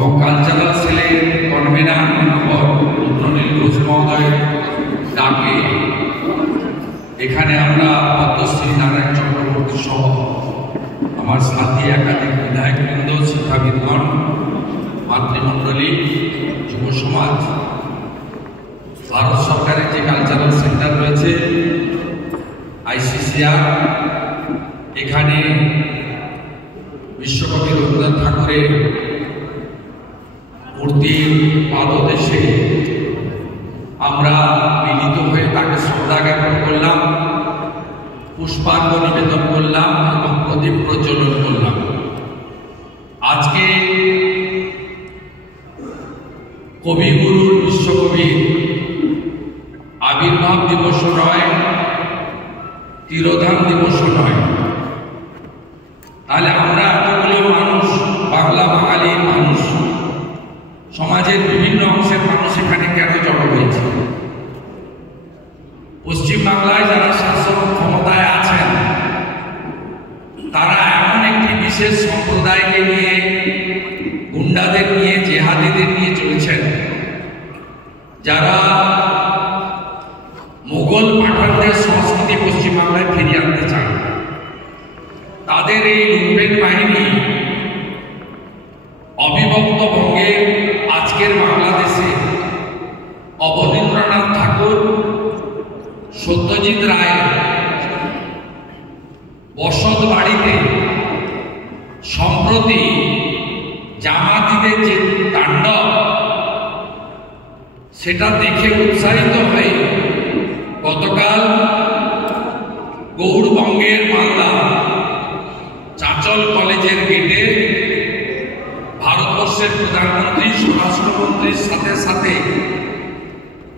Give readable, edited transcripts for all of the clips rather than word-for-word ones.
এবং কালচারাল সেলের কনভেনার রুদ্রনীল ঘোষ মহোদয় ডাকে এখানে আমরা পদ্মশ্রী নারায়ণ চক্রবর্তী সহ আমার সাথী একাধিক বিধায়কবৃন্দ, শিক্ষাবিদগণ, মাতৃমণ্ডলী, যুব সমাজ, ভারত সরকারের যে কালচারাল সেন্টার রয়েছে ICCR, এখানে বিশ্বকবি রবীন্দ্রনাথ ঠাকুরের মূর্তির পাদদেশে আমরা মিলিত হয়ে তাকে শ্রদ্ধা জ্ঞাপন করলাম, পুষ্পার্ঘ্য নিবেদন করলাম এবং প্রদীপ প্রজ্বলন করলাম। আজকে কবিগুরুর, বিশ্বকবির আবির্ভাব দিবস নয়, তিরোধান দিবস নয়। তাহলে আমরা এতগুলো মানুষ, বাংলা বাঙালি মানুষ, সমাজের বিভিন্ন অংশের মানুষ এখানে কেন জড়ো হয়েছে? পশ্চিমবাংলায় যারা শাসক ক্ষমতায় আছেন তারা এমন একটি বিশেষ সম্প্রদায়কে নিয়ে, গুন্ডাদের নিয়ে, জেহাদিদের নিয়ে চলেছেন, যারা মুঘল পাঠানদের সংস্কৃতি পশ্চিমবাংলায় ফিরিয়ে আনতে চান। তাদের এই লুম্পেন বাহিনী অবিভক্ত বঙ্গের আজকের বাংলাদেশে অবনীন্দ্রনাথ ঠাকুর, সত্যজিৎ রায় বসত বাড়িতে সম্প্রতি জামাতিদের যে তাণ্ডব, সেটা দেখে উৎসাহিত হয়ে গতকাল গৌড়বঙ্গের মালদা চাঁচল কলেজের গেটে ভারতবর্ষের প্রধানমন্ত্রী, স্বরাষ্ট্রমন্ত্রীর সাথে সাথে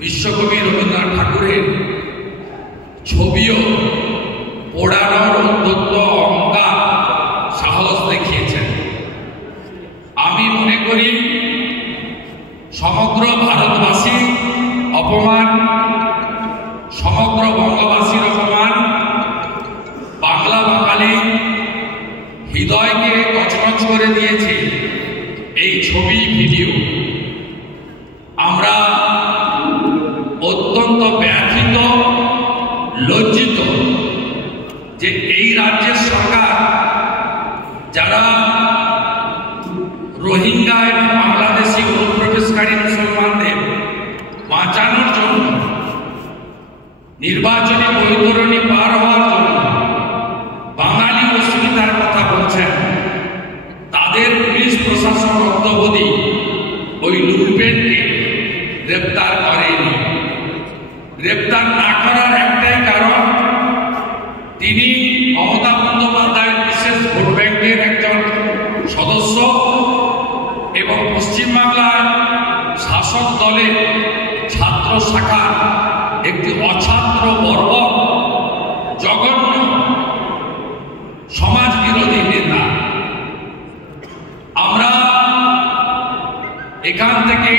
বিশ্বকবি রবীন্দ্রনাথ ঠাকুরের ছবিও পোড়ানোর উদ্যত অহংকার, সাহস দেখিয়েছেন। আমি মনে করি সমগ্র ভারতবাসী অপমান, সমগ্র বঙ্গবাসীর অপমান, বাংলা বাঙালি হৃদয়কে কচকচ করে দিয়েছে এই ছবি, ভিডিও। আমরা অত্যন্ত ব্যথিত, লজ্জিত যে এই রাজ্যের সরকার যারা রোহিঙ্গা এবং বাংলাদেশি অনুপ্রবেশকারী মুসলমানদের বাঁচানোর জন্য, নির্বাচনী বৈতরণী পার হওয়ার জন্য বাঙালি অস্মিতার কথা বলছেন, তাদের পুলিশ প্রশাসন অদ্যাবধি ওই লুটপেনকে গ্রেপ্তার করেনি। গ্রেপ্তার না করার একটাই কারণ, তিনি মমতা বন্দ্যোপাধ্যায়ের বিশেষ ভোট ব্যাংকের একজন সদস্য এবং পশ্চিমবাংলার শাসক দলের ছাত্র শাখার একটি অছাত্র বর্বর, জঘন্য সমাজ বিরোধী নেতা। আমরা এখান থেকে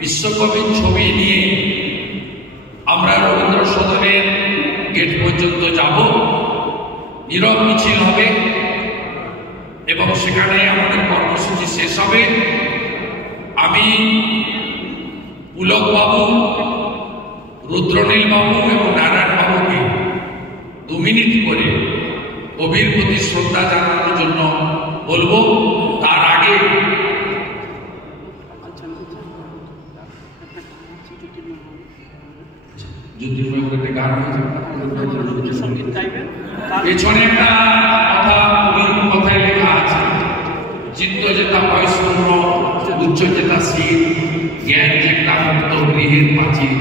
বিশ্বকবির ছবি নিয়ে আমরা রবীন্দ্র সদনের গেট পর্যন্ত যাব, নীরব মিছিল হবে এবং সেখানে আমাদের কর্মসূচি শেষ হবে। আমি পুলক বাবু, রুদ্রনীল বাবু এবং নারায়ণ বাবুকে 2 মিনিট করে কবির প্রতি শ্রদ্ধা জানানোর জন্য বলবো। তার আগে পেছনে একটা কথা, কবির কথায় লেখা আছে, চিত্ত যেতা বয়স্পূর্ণ, উচ্চ যেতা শীল, জ্ঞান যেটা মুক্ত গৃহের প্রাচীর,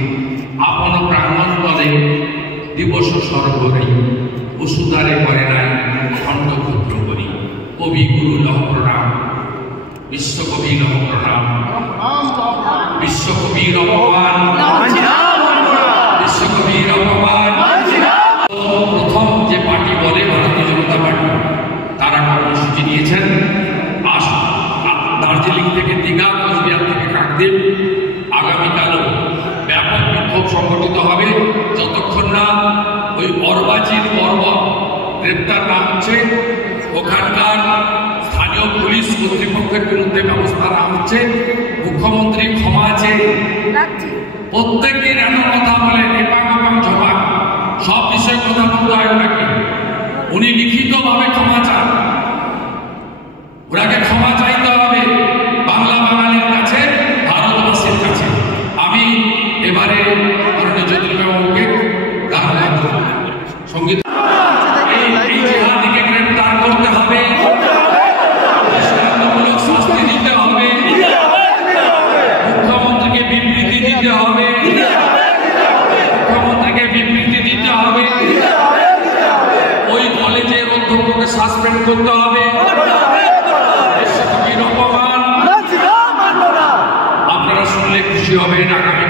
আপন প্রাঙ্গণ বলে দিবস সরবরে, বসুধারে করে নাই খণ্ড ক্ষুদ্র করি। কবি গুরু লহ প্রণাম, বিশ্বকবি লহ প্রণাম, বিশ্বকবির অপমান, বিশ্বকবির অপমান। প্রথম যে পার্টি বলে ভারতীয় জনতা পার্টি, তারা কর্মসূচি নিয়েছেন দার্জিলিং থেকে দীঘা, কোচবিহার থেকে কাকদ্বীপ। আগামীকালও ব্যাপক বিক্ষোভ সংগঠিত হবে যতক্ষণ না ওই অর্বাচীন বর্বর গ্রেপ্তার না হচ্ছে। ওখানকার স্থানীয় বললেও পুলিশ কর্তৃপক্ষের বিরুদ্ধে ব্যবস্থা না হচ্ছে, মুখ্যমন্ত্রী ক্ষমা চেয়ে প্রত্যেক দিন এত কথা বলে এপাক ওপাক ঝপাক সব বিষয়ে কথা বলতে হয় ওনাকে। উনি লিখিতভাবে ক্ষমা চান, ওনাকে ক্ষমা চাইতে হবে বাংলা বাঙালির কাছে, ভারতবাসীর কাছে। আমি এবারে মাননীয় জ্যোতির্ময়বাবুকে গান সঙ্গীত এই জিহাদিকে গ্রেপ্তার করতে হবে, দৃষ্টান্তমূলক শাস্তি দিতে হবে, মুখ্যমন্ত্রীকে বিবৃতি দিতে হবে, মুখ্যমন্ত্রীকে বিবৃতি দিতে হবে, ওই কলেজের অধ্যক্ষকে সাসপেন্ড করতে হবে। আপনারা শুনলে খুশি হবেন। আগামী